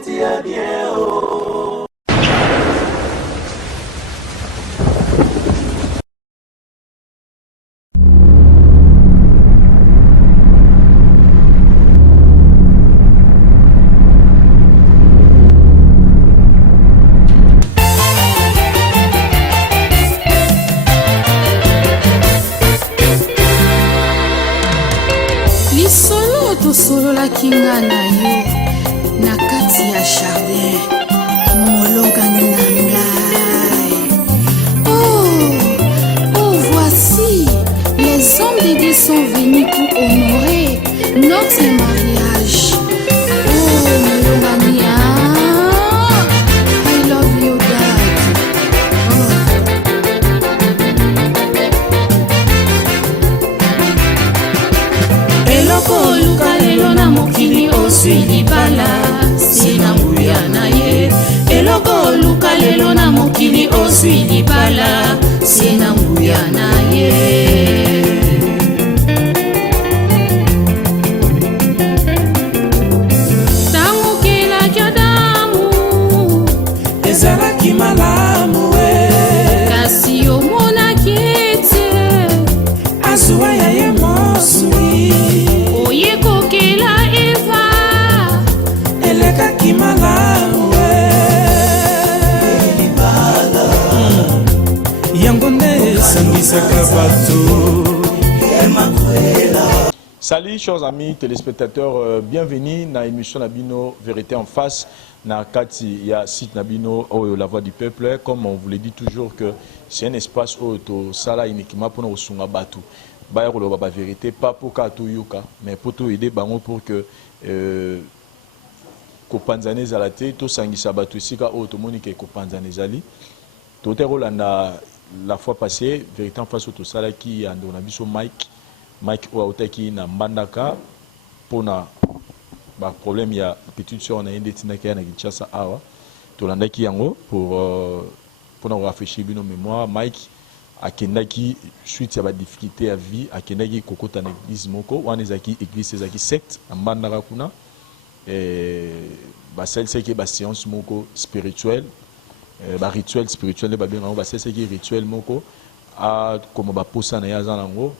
tia bien oh. Solola kinga na yo na kati ya jardin molonga na ngai. Oh, voici les hommes de Dieu sont venus pour honorer notre mariage. Oh, molonga nia, I love you dad. Eloko luka lelo na mokili oswi libala sina nguya na ye. Eloko luka lelo na mokili oswi libala sina nguya na ye. Tango kila kyadamu ezalaki malamu kasi omona kiete azuwa ya ye mosui oyeko kela Eva elekaki malamu libala yango nde esangisaka bato. Salut chers amis téléspectateurs, bienvenue dans l'émission Nabino Vérité en face. Na kati ya site Nabino La Voix du Peuple. Comme on vous le dit toujours que c'est un espace où to sala uniquement pour nous sunga batu. Ba ko ba vérité pas pour ka to yuka mais pour to aider bango pour que ko panzane zalate to sangisa batu sika o to monike ko panzane zali. To te rolanda la fois passée Vérité en face au to sala qui ando na biso Mike Ouautaki na Mbandaka pour na ba problème ya petite sœur na inde tina kaya na Kinshasa awa to landaki yango pour na rafraîchir bino mémoire. Mike akendaki suite ya ba difficulté ya vie akendaki kokota na église moko wana ezaki église ezaki secte na Mbandaka kuna ba celle c'est que ba séance moko spirituelle ba rituel spirituel ba bien ba c'est que rituel moko a comme ba posa na ya zanango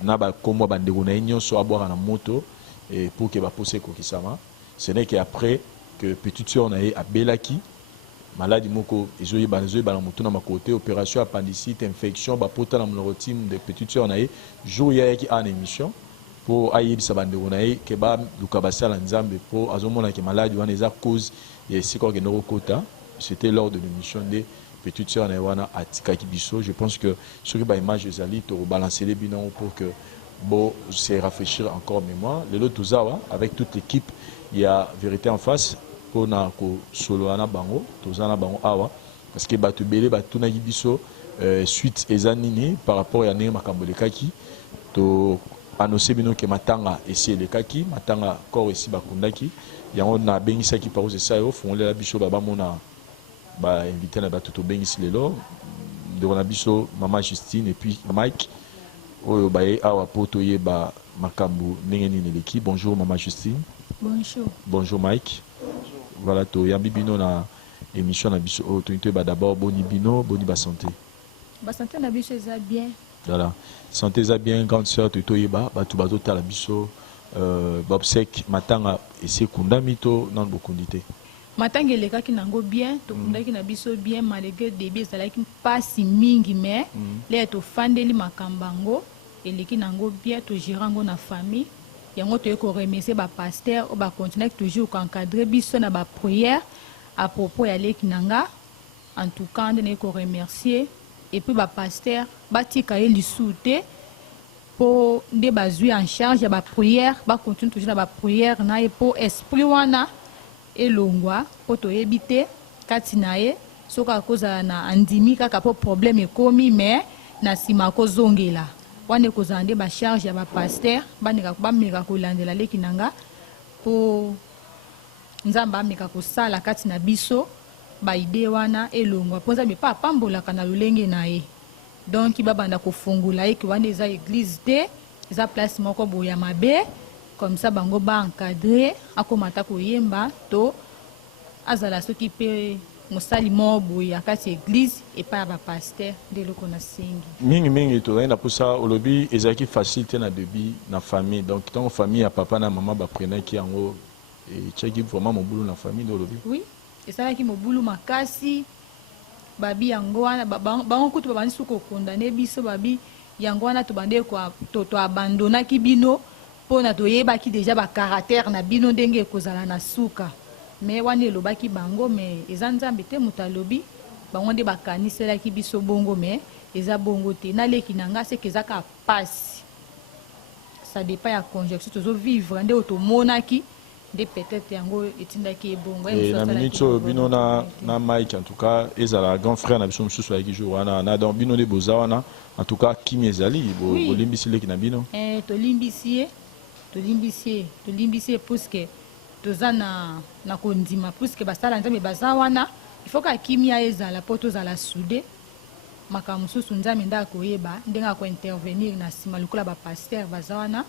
na ba komo bandeko na nyonso aboira na moto et pour que ba poser kokisama. Ce n'est qu'après que petite sœur na a belaki maladie moko ezoyi ba moto na makote opération appendicite infection ba pota na mlorotime de petite sœur na jour ya ki en émission pour ayebisa bandeko na ke ba luka basala nzambe pour azomona ke maladie wana eza cause ya siko ke norokota. C'était lors de l'émission de petite sœur Naïwana à Tikaki Bisso. Je pense que sur les images de Zali, tu rebalancer les binons pour que bon, c'est rafraîchir encore mémoire. Le lot Tozawa, avec toute l'équipe, il y a Vérité en face pour na ko solo ana bango, Tozana bango awa parce que batu belé batu na Bisso suite ezanini par rapport à Né Makambo Kaki to annoncé bino que matanga ici le kaki matanga corps ici bakundaki yango na bengisa ki parose ça yo font la biso baba mona ba invité na bato to bengisi lelo de na biso maman Justine et puis Mike oyo baye awa poto ye ba makambu ndenge nini l'équipe. Bonjour maman Justine. Bonjour. Bonjour Mike. Voilà to yambi bino na émission na biso oyo to ba d'abord boni bino boni ba santé. Ba santé na biso eza bien. Voilà. Santé eza bien grande sœur to yeba ba to bazo tala biso Bob Sek matanga ese kundami to nan bokundité. Matanga elekaki nango bien, to kundaki na biso bien malgré début ezalaki pasi mingi mais le to fandeli makambango eleki nango bien to girango na famille. Yango to ko remercier ba pasteur o ba continuer toujours encadrer biso na ba prière à propos ya leki nanga. En tout cas, on ko remercier et puis ba pasteur batika ye lisouté pour des bazui en charge ya ba prière, ba continue toujours na ba prière na et pour esprit wana et longwa poto ebité katinae soka koza na andimi kaka po problème ekomi mais na sima ko zongela wane kozande ba charge ya ba pasteur bandika ba meka ko landela leki nanga po nzamba meka ko sala katina biso ba ide wana elongwa ponza be pa pambola kana lolenge nae donc babanda ko fungula eki wane za église te za place moko boya mabe comme ça bango ba encadrer akomata ko yemba to azala soki pe mosali moko boye ya kati église epai ya bapaster nde eloko nasengi mingi tozali na mposa olobi ezalaki facile te na debi na famille donc ntango famille ya papa na mama baprenaki yango etiaki vraiment mobulu na famille nde olobi oui esalaki mobulu makasi babi yango wana bango kutu babandi soki kokondane biso babi yango wana tobande toabandonaki bino mpona toyebaki deja bacaratere na bino ndenge ekozala na suka me wana elobaki bango me eza nzambe te moto alobi bango nde bakaniselaki biso bongo me eza bongo te naleki na nga seke ezaka pasi ça dépend ya conjection tozovivre nde otomonaki nde peut-être yango etindaki ebongo na minute oyo bino na Mike en tout cas ezala grand frère na biso mosusu ayaki jour wana na donc bino nde boza wana en tout cas kimi ezali bolimbisi leki na bino tolimbisi ye puisque toza na kondima puisque basala nzambe baza wana il faut ka kimia ezala po tozala sude makambo mosusu nzambe nde akoyeba ndenge akointervenir na nsima lokola bapaster baza wana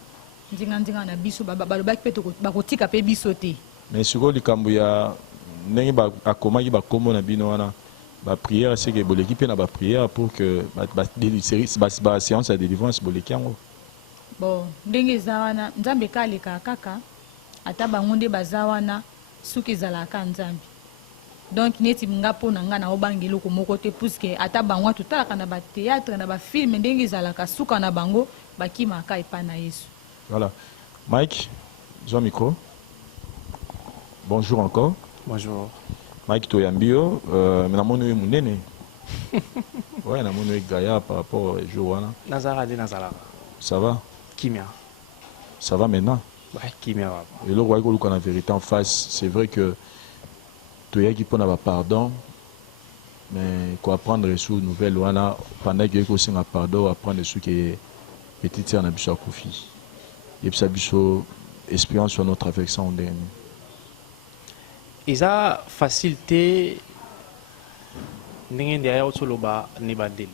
nzinga na biso balobaki mpe bakotika mpe biso te mais sikoyo likambo ya ndenge akomaki bakombo na bino wana baprière seke boleki mpe na baprière pour que baséance ya délivrance boleki yango bon ndenge eza wana nzambe ka alekaka kaka ata bango nde baza wana soki ezalaka nzambe donc neti nga mpo na nga na obanga eloko moko te puisque ata bango totalaka na batéâtre na bafilme ndenge ezalaka suka na bango bakimaka epai na yesu. Voilà. Mike, Jean Micro. Bonjour encore. Bonjour. Mike Toyambio, mais na mono munene. Ouais, na mono Gaïa par rapport au jour là. Nazara de Nazara. Ça va? Kimia. Ça va maintenant? Ouais, Kimia. Et là, on voit qu'on a la vérité en face. C'est vrai que Toya qui prend pardon, mais quoi apprendre sur nouvelle wana pendant que qu'on a pardon, apprendre sur que petit sœur n'a pas Kofi. Et puis ça biso expérience sur notre affection en dernier. Isa facilité ndenge derrière au soloba ne bandeli.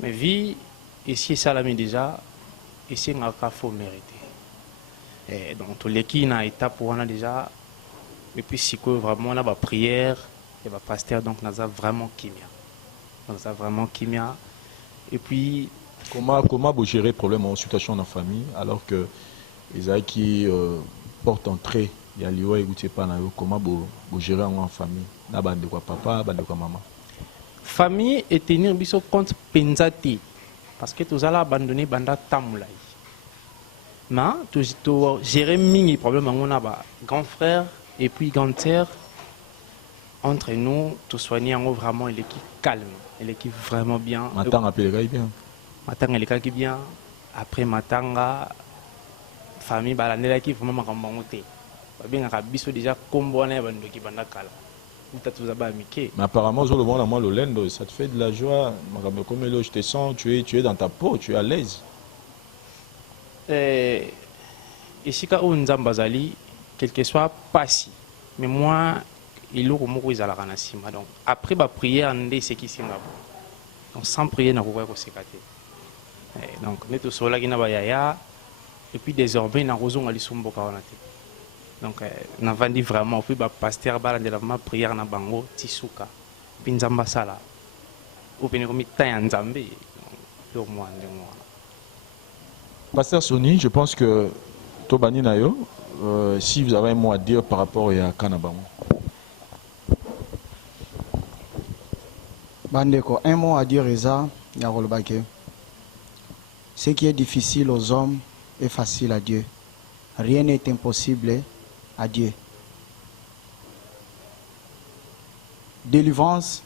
Mais vie ici salami déjà ici on a faut mériter. Et donc tous les qui na étape on a déjà et puis si que vraiment on a ba prière et ba pasteur donc on a vraiment kimia. On a vraiment kimia et puis comment vous gérez le problème en situation dans la famille alors que les qui portent entrée il y a lieu écouter pas comment vous gérez en famille na bande quoi papa bande quoi maman famille et tenir biso compte penzati parce que tous allons abandonner banda tamulai mais tout gérer mingi problème on a ba grand frère et puis grande sœur entre nous tout soigner en vraiment il est qui calme il est qui vraiment bien attends appeler bien matanga elekaki bien après matanga famille balandelaki vraiment makambo yango te babengaka biso déjà kombo wana ya bandoki banda kala uta toza ba amike mais apparemment zo le bon moi l'olendo ça te fait de la joie makambo comme là je te sens tu es dans ta peau tu es à l'aise esika oyo nzambe azali quel que soit pasi mais moi eloko moko ezalaka na nsima donc après baprière nde esekisinga bo donc sans prière nakokoki koseka te. Donc, nous sommes là, et puis désormais, nous avons donc, nous avons dit vraiment, puis le pasteur a dit la prière na bango, Tisuka, puis nous avons sala. Ou bien nous avons Nzambe. Pasteur Sony, je pense que Tobani Nayo, si vous avez un mot à dire par rapport à Kanabango. Bandeko, un mot à dire, Eza, Yarolbake. Ce qui est difficile aux hommes est facile à Dieu. Rien n'est impossible à Dieu. Délivrance,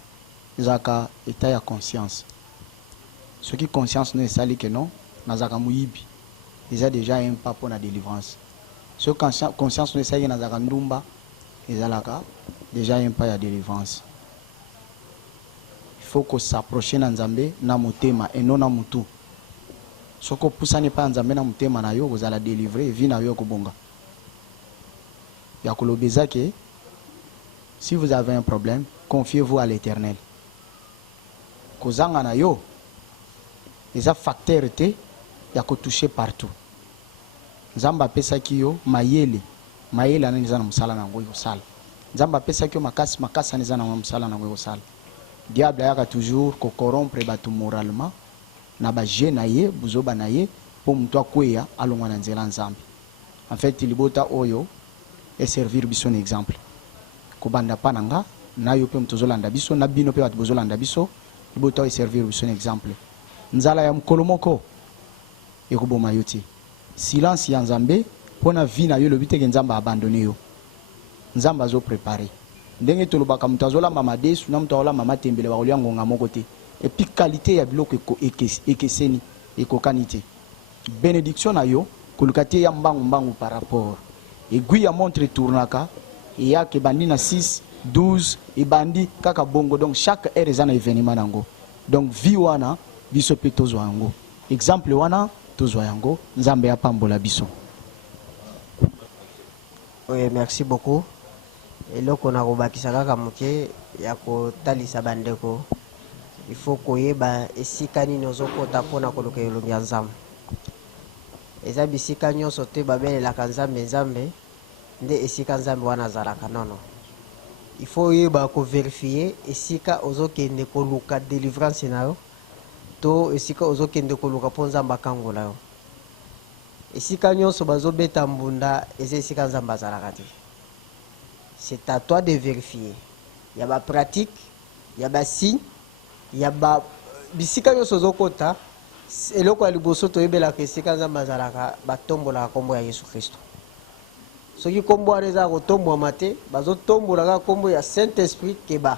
Zaka, état de conscience. Ce qui conscience ne sali que non, Nazaka Mouibi. Ils ont déjà un pas pour la délivrance. Ce qui conscience ne sali que Nazaka Ndumba, ils ont déjà un pas de délivrance. Il faut qu'on s'approche de Nzambe, na motema et non na mutu. Soko pusani pa nzambe na mutema na yo kozala délivrer vie na yo kobonga. Ya kolobeza ke si vous avez un problème, confiez-vous à l'Éternel. Kozanga na yo eza facteur te ya ko toucher partout. Nzamba pesa ki yo mayele ananiza na musala na ngoyo sala. nzamba pesa kyo makasi makasi aniza na msala na ngwe sala diable yaka toujours ko corrompre batu moralement na ba jeune aye buzoba na ye pour mutwa kweya alongwa na nzela nzambe en fait libota oyo et servir biso un exemple ko banda pananga na yo pe mtozolanda biso na bino pe batu bozolanda biso libota et servir biso un exemple nzala ya mkolomoko ekoboma yoti silence ya nzambe pona vie na yo lobite ke nzamba abandonné yo nzamba zo préparer ndenge tolobaka mutu azolamba madesu na mutu azolamba matembele bakolia ngonga moko te et puis qualité ya biloko ekeseni ekokani te bénédiction na yo koluka te ya mbangu par rapport aiguille ya montre tournaka eyaka ebandi na 6 12 ebandi kaka bongo donc chaque heure eza na événement nango donc vie wana biso pe tozwa yango exemple wana tozwa yango nzambe apambola biso. Oui, merci beaucoup. Eloko na kobakisa kaka moke ya kotalisa bandeko il faut koyeba esika nini ozokota mpona koluka elongi ya nzambe eza bisika nyonso te babelelaka nzambe nzambe nde esika nzambe wana azalaka nono il faut oyeba koverifie esika ozokende koluka délivrance na yo to esika ozokende koluka mpo nzambe akangola yo esika nyonso bazobeta mbunda eza esika nzambe azalaka te. C'est à toi de vérifier. Il y a ba pratique, il y a ba signe, il y a ba bisika nyonso zokota eloko ya liboso toyebela ke esika nzambe azalaka batombolaka kombo ya Yesu Kristo. Soki kombo wana eza kotombwama te bazotombolaka kombo ya Saint Esprit keba.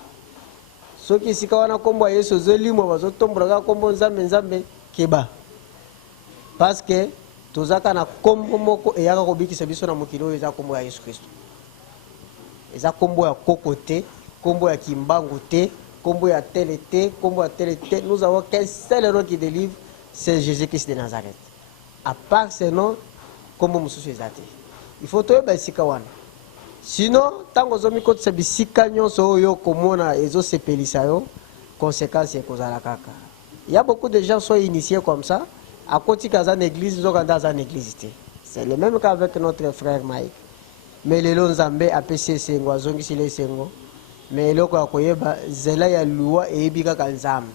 Soki esika wana kombo ya Yesu ezolimwa bazotombolaka kombo nzambe keba. Parce que tozaka na kombo moko eyaka kobikisa biso na mokili oyo eza kombo ya Yesu Kristo. Eza kombo ya kokote, kombo ya kimbangu te, kombo ya tele te, kombo ya tele te. Nous avons qu'un seul nom qui délivre, c'est Jésus-Christ de Nazareth. À part ce nom, kombo mususu ezate. Il faut toyeba esika wana. Sinon, tango zomi kotisa bisika nyonso oyo komona ezosepelisa yo, conséquence ekozala kaka. Il y a beaucoup de gens sont initiés comme ça. À côté kaza l'église, zokanda za l'église te. C'est le même cas avec notre frère Mike. Mais lelo nzambe apesi esengo azongisi le esengo mais eloko ya koyeba zela ya loi eyebi kaka nzambe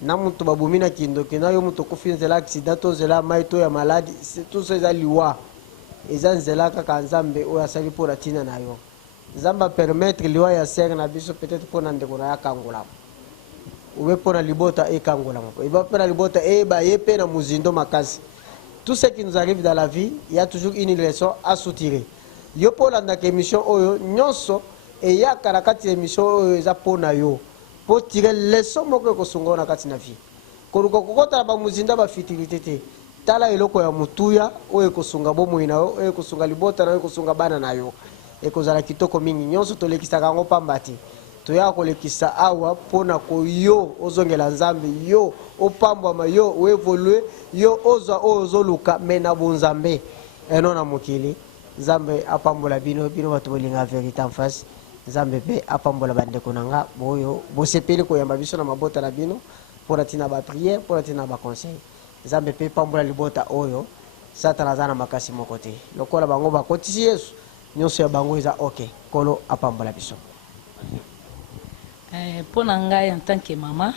na mutu babumi na kindoki na yo mutu okufi nzela accident to zela mai to ya maladi tout ça eza loi eza nzela kaka nzambe oyo asali mpona ntina na yo nzambe apermettre loi ya sere na biso peut-être mpona ndeko na ya kangolama ube mpona libota ekangolama eba mpona libota eyeba ye mpe na mozindo makasi. Tout ce qui nous arrive dans la vie, il y a toujours une leçon à soutirer. Yo pour la émission oyo nyonso et ya karakati émission oyo eza pona yo pour tirer leçon moko ko sungo na kati na vie. Ko kokota ba muzinda ba fitilité te. Tala eloko ya mutuya oyo ko sunga bomo ina oyo ko sunga libota na oyo ko sunga bana na yo. E ko zala kitoko mingi nyonso to lekisa kango pambati. To ya ko lekisa awa pona ko yo ozongela nzambe yo opambwa ma yo o évoluer yo ozoluka mena bonzambe eno na mokili nzambe apambola bino bato bolinga vérité en face nzambe pe apambola bandeko nanga boyo bosepeli koyamba biso na mabota na bino pona tina ba prière pona tina ba conseil nzambe pe pambola libota oyo satana zana makasi moko te lokola bango bakotisi Yesu nyonso ya bango eza ok kolo apambola biso. Pona ngai en tant que maman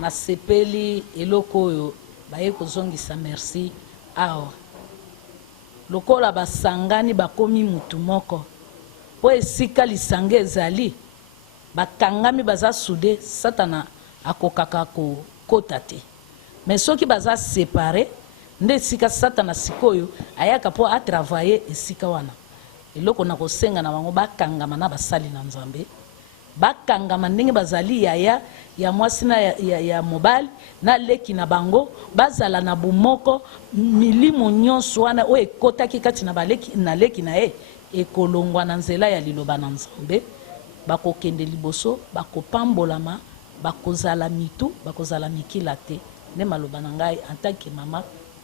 nasepeli eloko oyo baye kozongisa merci awa lokola basangani bakomi mutu moko po esika lisanga ezali bakangami baza sude satana akokaka kokota te mais soki baza séparé nde esika satana sikoyo ayaka po atravailler esika wana eloko na kosenga na bango bakangama na basali na nzambe bakangama ndenge bazali ya mwasi na ya mobali na leki na bango bazala na bomoko milimo nyonso wana o ekotaki kati na baleki na leki na ye ekolongwa na nzela ya liloba na nzambe bakokende liboso bakopambolama bakozala mitu bakozala mikila te nde maloba na ngai en tant que mama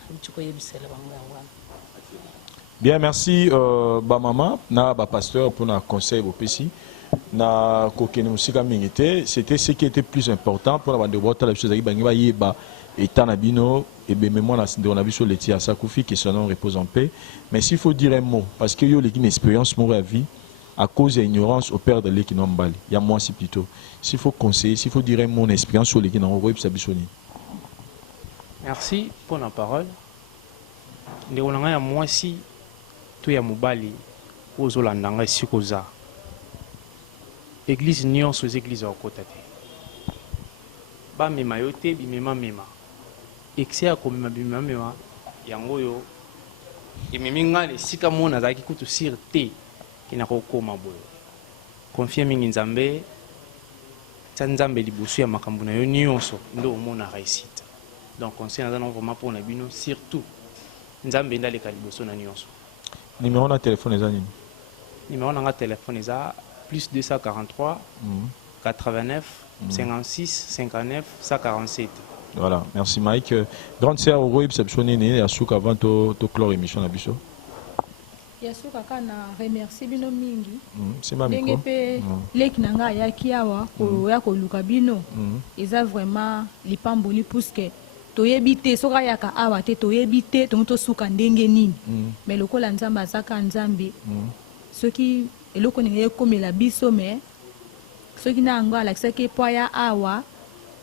aluti koyebisela bango yango wana. Bien, merci ba maman, na ba pasteur pour un conseil au PC. Na kokene musika mingité, c'était ce qui était plus important pour la bande de bota la chose qui bangi ba yeba état na bino et ben moi on a vu sur les tia Sakoufi que son nom repose en paix. Mais s'il faut dire un mot parce que yo une expérience mon vie à cause de l'ignorance au père de l'équipe nombali. Il y a moi si plutôt. S'il faut conseiller, s'il faut dire un mot expérience sur l'équipe n'en ça bisoni. Merci pour la parole. Ndeko nanga ya mwasi to ya mobali ozolanda ngai sikoza. Église nyonso aux églises okota te. Ba mema yo te bimema mema. Excès ya komema bimema mema yango yo ememi ngai esika mona azalaki kutu sur te kina kokoma boye. Confie mingi nzambe tia nzambe liboso ya makambo na yo nyonso ndo omona réussite. Donc conseil naza vraiment pour na bino surtout nzambe ndaleka liboso na nyonso. Numéro na téléphone eza nini? Numéro na téléphone eza plus 243 89 56 59 147. Voilà, merci Mike. Grande sœur Oroy Psabsoni né à souk avant to clore émission na biso. Ya soka kana remercier bino mingi. C'est ma micro. Ndenge pe leki nanga ya kiawa ko ya ko luka bino. Eza vraiment lipamboli puisque toyebi te soka yaka awa te toyebi te to suka ndenge nini. Mais lokola nzamba azaka nzambe. Soki eloko ninge komela biso mais soki na ngo alakisaki po ya awa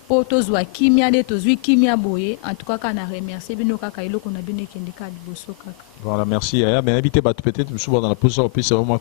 po tozwa kimia de tozwi kimia boye en tout cas kana remercier bino kaka eloko na bino ekende ka liboso kaka. Voilà, merci. Bien habité peut-être dans la position au plus c'est vraiment